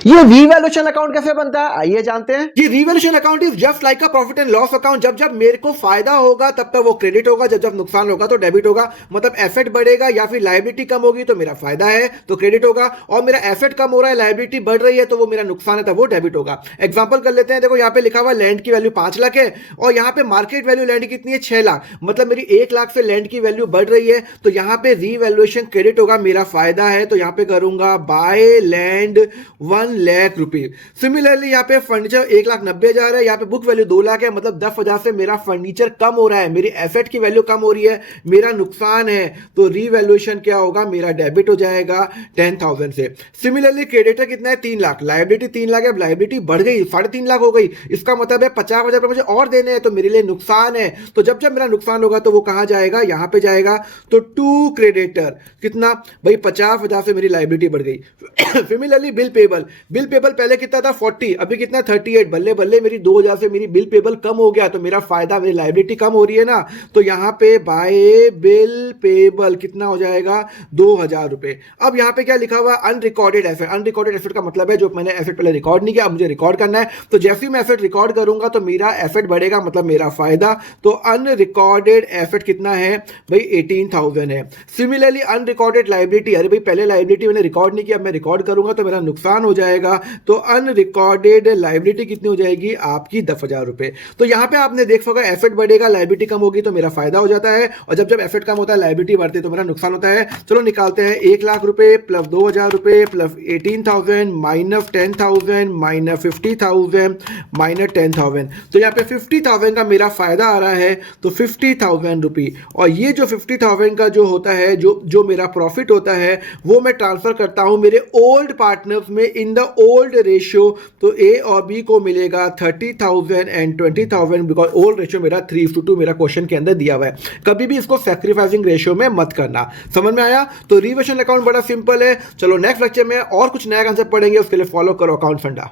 ये revaluation account कैसे बनता है, आइए जानते हैं। ये revaluation account is just like a profit and loss account. जब जब मेरे को फायदा होगा तब तक वो क्रेडिट होगा, जब जब नुकसान होगा तो डेबिट होगा। मतलब एसेट बढ़ेगा या फिर लायबिलिटी कम होगी तो मेरा फायदा है तो क्रेडिट होगा, और मेरा एसेट कम हो रहा है लायबिलिटी बढ़ रही है तो वो मेरा नुकसान है, तब वो डेबिट होगा। एग्जांपल कर लेते हैं, देखो यहाँ पे लिखा हुआ लैंड की वैल्यू 5 लाख है और यहाँ पे मार्केट वैल्यू लैंड की कितनी है, 6 लाख। मतलब मेरी 1 लाख से लैंड की वैल्यू बढ़ रही है तो यहाँ पे रीवैल्यूएशन क्रेडिट होगा, मेरा फायदा है तो यहाँ पे करूंगा बाय लैंड 1 लाख रुपए। सिमिलरली यहाँ पे फर्नीचर 1,90,000 है, यहाँ पे बुक वैल्यू 2 लाख है, मतलब 10,000 से मेरा फर्नीचर कम हो रहा है, मेरी एसेट की वैल्यू कम हो रही है, मेरा नुकसान है, तो रीवैल्यूएशन क्या होगा, मेरा डेबिट हो जाएगा 10,000 से। सिमिलरली क्रेडिटर कितना है, 3 लाख, लाइबिलिटी 3 लाख है, लाइबिलिटी बढ़ गई 3.5 लाख हो गई, इसका मतलब है 50,000 मुझे और देने हैं तो मेरे लिए नुकसान है। तो जब जब मेरा नुकसान होगा तो वो कहां जाएगा, यहां पे जाएगा। तो टू क्रेडिटर कितना भाई, 50,000 से मेरी लाइबिलिटी बढ़ गई। Similarly bill payable, bill payable पहले कितना था 40, अभी कितना 38, बल्ले बल्ले मेरी 2,000 से मेरी बिल पेबल कम हो गया तो मेरा फायदा, मेरी लाइबिलिटी कम हो रही है ना, तो यहाँ पे बाय बिल पेबल कितना हो जाएगा, 2,000 रुपए। अब यहाँ पे क्या लिखा हुआ, अनरिकॉर्डेड एसेट। अनरिकॉर्डेड एसेट का मतलब है जो मैंने एसेट पहले रिकॉर्ड नहीं किया, अब मुझे रिकॉर्ड करना है, तो जैसे ही मैं एसेट रिकॉर्ड करूंगा तो मेरा एसेट बढ़ेगा, मतलब मेरा फायदा। तो अनरिकॉर्डेड एसेट कितना है भाई, 18,000 है। सिमिलरली अनरिकॉर्डेड लाइबिलिटी, अरे भाई पहले लाइबिलिटी मैंने रिकॉर्ड नहीं किया, अब मैं रिकॉर्ड करूंगा तो मेरा नुकसान हो जाएगा, तो अनरिकॉर्डेड लाइबिलिटी कितनी हो जाएगी आपकी, 10,000 रुपए। तो यहां पे आपने देख सका एसेट बढ़ेगा लाइबिलिटी कम होगी तो मेरा फायदा हो जाता है, और जब जब एसेट कम होता है लाइबिलिटी बढ़ती है तो मेरा नुकसान होता है। चलो निकालते हैं, 1 लाख रुपए प्लस 2,000 रुपए प्लस 18,000 माइनस 10,000 माइनस 50,000 माइनस 10,000, तो यहाँ पे 50,000 का मेरा फायदा आ रहा है, तो 50,000 रुपये। और ये जो 50,000 का जो होता है, जो मेरा प्रॉफिट होता है, वो मैं ट्रांसफर करता हूं मेरे ओल्ड पार्टनर्स में इन द ओल्ड रेशियो। तो ए और बी को मिलेगा 30,000 एंड 20,000, बिकॉज ओल्ड रेशियो मेरा 3:2 मेरा क्वेश्चन के अंदर दिया हुआ है। कभी भी इसको सैक्रिफाइसिंग रेशियो में मत करना। समझ में आया? तो रिवर्शन अकाउंट बड़ा सिंपल है। चलो नेक्स्ट लेक्चर में और कुछ नया कंसेप्ट पढ़ेंगे, उसके लिए फॉलो करो अकाउंट फंडा।